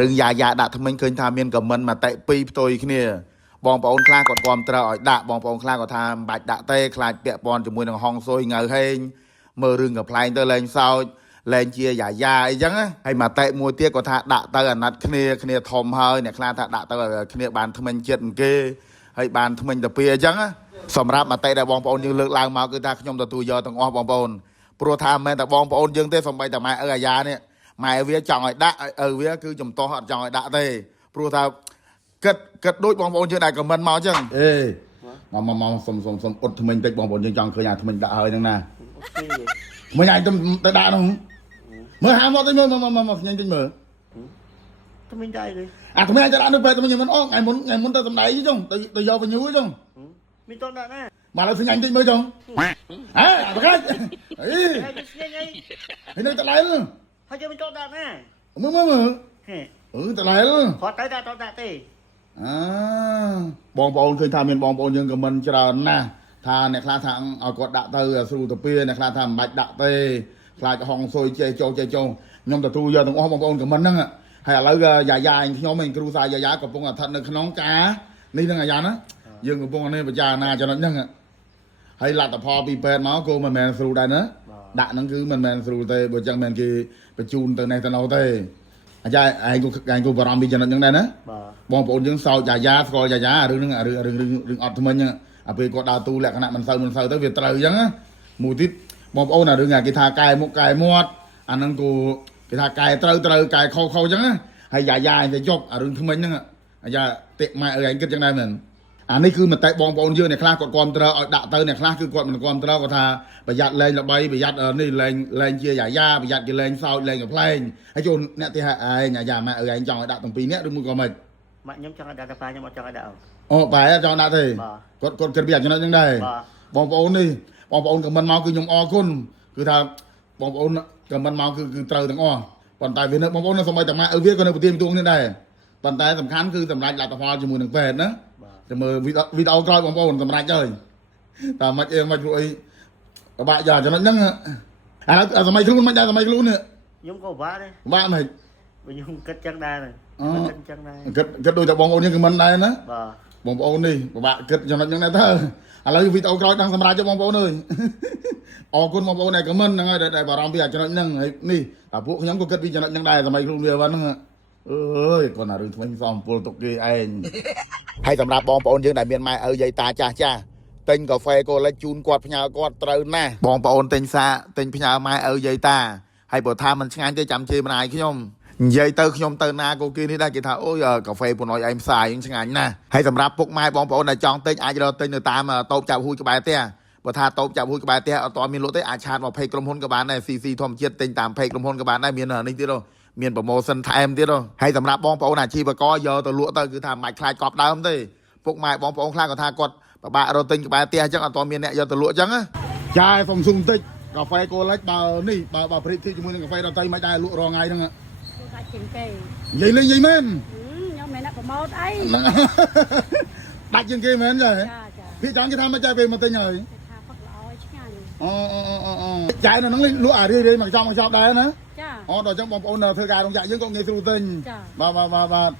រឿងយ៉ាយ៉ាដាក់ថ្មិញឃើញថាមានខមមិនមកតេពីផ្ទុយគ្នាបងប្អូនខ្លះគាត់គាំទ្រឲ្យដាក់បងប្អូនខ្លះគាត់ថាមិនបាច់ដាក់ទេខ្លាចពាក់ព័ន្ធជាមួយនឹងហងស៊ុយងៅហេងមើលរឿងកំ pl ែងទៅលែងសោចលែងជាយ៉ាយ៉ាអីចឹងហើយមកតេមួយទៀតគាត់ថាដាក់ទៅអាណត្តិគ្នាធំហើយអ្នកខ្លះថាដាក់ទៅគ្នាបានថ្មិញចិត្តគេហើយបានថ្មិញទៅពីអញ្ចឹងសម្រាប់មកតេដែលបងប្អូនយើងលើកឡើងមកគឺថាខ្ញុំទទួលយកទាំងអស់បងប្អូនព្រោះថាមិនមែនតែបងប្អូនយើងទេសូម្បីតែម៉ែឪអាយ៉ានេះម៉ែវាចង់ឲ្យដាក់ឪវាគឺចំទាស់អត់ចង់ឲ្យដាក់ទេព្រោះថាគិតដូចបងប្អូនយើងដែលខមមិនមកអញ្ចឹងអេមកសុំអ៊ុតថ្មិញតិចបងប្អូនយើងចង់ឃើញអាថ្មិញដាក់ហើយហ្នឹងណាមិញឯងទៅដាក់នោះមើលហាមកទៅមើលមកញ៉ាំតិចមើលថ្មិញដែរទេអាថ្មិញឯងទៅដាក់នៅពេលថ្មិញមិនអងថ្ងៃមុនទៅសំដែងអញ្ចឹងទៅយកវិញយូរអញ្ចឹងមានតដាក់ណាមកលើញ៉ាំតិចមើលចុងហ៎បកាច់អីហើយនៅតឡែលហើយយើងមានតដាក់ណាមើលតឡែលគាត់ទៅដាក់ទេបងប្អូនឃើញថាមានបងប្អូនយើងខមមិនច្រើនណាស់ថាអ្នកខ្លះថាឲ្យគាត់ដាក់ទៅស្រួលទៅពីអ្នកខ្លះថាមិនបាច់ដាក់ទេខ្លាចហងស៊ុយចេះចូលខ្ញុំទទួលយកទាំងអស់បងប្អូនខមមិនហ្នឹងហើយឥឡូវយ៉ាអញខ្ញុំឯងគ្រូសាយ៉ាកំពុងស្ថិតនៅក្នុងការនេះហ្នឹងអាយ៉ាណាយើងកំពុងនេះពិចារណាចំណុចហ្នឹងហើយលទ្ធផលពីពេទ្យមកក៏មិនមែនស្រួលដែរណាដាក់ហ្នឹងគឺមិនមែនស្រួលទេបើចឹងមិនគេបញ្ជូនទៅនេះទៅនោះទេអាចារ្យឯងក៏បារម្ភពីចំណុចហ្នឹងដែរណាបងប្អូនយើងសោកយ៉ាស្គាល់យ៉ារឿងហ្នឹងរឿងអត់ថ្មិញហ្នឹងអាពេលគាត់ដើរទូលក្ខណៈមិនសូវទៅវាត្រូវអញ្ចឹងមួយទៀតបងប្អូនអារឿងគេថាកែមុខកែមាត់អាហ្នឹងក៏គេថាកែត្រូវកែខុសអញ្ចឹងហើយយ៉ាឯងទៅជប់អារឿងថ្មិញហ្នឹងអាយ៉ាតិម៉ែឯងគិតចឹងដែរមែនអានេះគឺមតិបងប្អូនយើងអ្នកខ្លះគាត់គាំទ្រឲ្យដាក់ទៅអ្នកខ្លះគឺគាត់មិនគាំទ្រគាត់ថាប្រយ័ត្នលែងល្បីប្រយ័ត្ននេះលែងជាយ៉ាប្រយ័ត្នគេលែងសោចលែងកំ pl ែងហើយចូលអ្នកទីហែឯងអាយ៉ាម៉ែឯងចង់ឲ្យដាក់ទាំងពីរនាក់ឬមួយក៏មិនម៉ាក់ខ្ញុំចង់ឲ្យដាក់តែប៉ាខ្ញុំអត់ចង់ឲ្យដាក់អូប៉ាចង់ដាក់ទេគាត់គិតពីចំណុចហ្នឹងដែរបងប្អូននេះបងប្អូនខមមិនមកគឺខ្ញុំអរគុណគឺថាបងប្អូនខមមិនមកគឺត្រូវទាំងអស់ប៉ុន្តែវានៅបងប្អូននៅសម័យតាម៉ែឪវាក៏នៅប្រទានទួងនេះដែរប៉ុន្តែសំខាន់គឺសម្រាប់លទ្ធផលជាមួយនឹងពេទ្យណាតែមើលវីដេអូក្រោយបងប្អូនសម្រាប់ហើយតែមិនព្រោះអីបាក់យ៉ាចំណុចហ្នឹងឥឡូវសម័យខ្លួនមិនដែរសម័យខ្លួននេះខ្ញុំក៏បាក់ដែរបាក់មិនខ្ញុំគិតចឹងដែរគិតចឹងដែរគិតដូចតែបងប្អូនយើងខមមិនដែរណាបាទបងប្អូននេះពិបាកគិតចំណុចហ្នឹងដែរទៅឥឡូវវីដេអូក្រោយដឹងសម្រាប់ចុះបងប្អូនអើយអរគុណបងប្អូនដែលខមមិនហ្នឹងហើយដែលបារម្ភពីចំណុចហ្នឹងហើយនេះតែពួកខ្ញុំក៏គិតពីចំណុចហ្នឹងដែរសម័យខ្លួនវាហ្នឹងអើយគាត់ណារឿងថ្មីសំពលទុកគេឯងហើយសម្រាប់បងប្អូនយើងដែលមានម៉ែឪយាយតាចាស់ទិញកាហ្វេកូលិចជូនគាត់ផ្ញើគាត់ត្រូវណាស់បងប្អូនទិញផ្ញើម៉ែឪយាយតាហើយបើថាមិនឆ្ងាញ់ទេចាំជេរម្ដាយខ្ញុំនិយាយទៅខ្ញុំទៅណាក៏គេនេះដែរគេថាអូយកាហ្វេពុនអុយឯងផ្សាយឆ្ងាញ់ណាស់ហើយសម្រាប់ពុកម៉ែបងប្អូនដែលចង់ទិញអាចរកទិញនៅតាមតូបចាប់ហួយក្បែរផ្ទះបើថាតូបចាប់ហួយក្បែរផ្ទះអត់ទាន់មានលក់ទេអាចឆាតមកเพจក្រុមហ៊ុនក៏បានដែរ CC ធម្មជាតិទិញតាមเพจក្រុមហ៊ុនក៏បានដែរមាននេះទៀតមានប្រម៉ូសិនថែមទៀតហើយសម្រាប់បងប្អូនអាជីវករយកទៅលក់ទៅគឺថាមិនខ្លាចកប់ដើមទេពុកម៉ែបងប្អូនខ្លះក៏ថាគាត់ពិបាករកទិញក្បែរផ្ទះអញ្ចឹងអត់ទាន់មានអ្នកយកទៅលក់អញ្ចឹងចាយសុំបន្តិចកាហ្វេកូលិចបើនេះបើព្រីតជាមួយនឹងកាហ្វេដតៃមិនដែរលក់រងថ្ងៃហ្នឹងដាក់ជាងគេនិយាយលេងនិយាយមែនខ្ញុំមិនដាក់ប្រម៉ូតអីដាច់ជាងគេមែនចាพี่ចង់គេថាមិនចាយពេលមកទិញហើយថាផឹកល្អឆ្ងាញ់ចាយនៅហ្នឹងលក់អារឿយមកចង់ដែរណាចាអូដល់អញ្ចឹងបងប្អូនធ្វើការរោងចក្រយើងក៏ងាយស្រួលទិញបាទ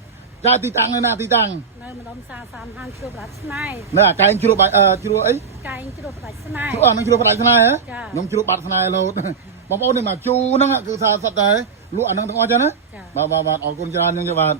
ចាទីតាំងនៅណាទីតាំងនៅម្ដុំសាសាមហាងជ្រូកផ្ដាច់ស្នៃនៅអាកែងជ្រូកជ្រូកអីកែងជ្រូកផ្ដាច់ស្នៃនឹងជ្រូកផ្ដាច់ស្នៃហ៎ខ្ញុំជ្រូកបាត់ស្នៃលោតបងប្អូននេះមកជូហ្នឹងគឺថាសិតតែលក់អាហ្នឹងទាំងអស់ចឹងណាបាទអរគុណច្រើនខ្ញុំបាទ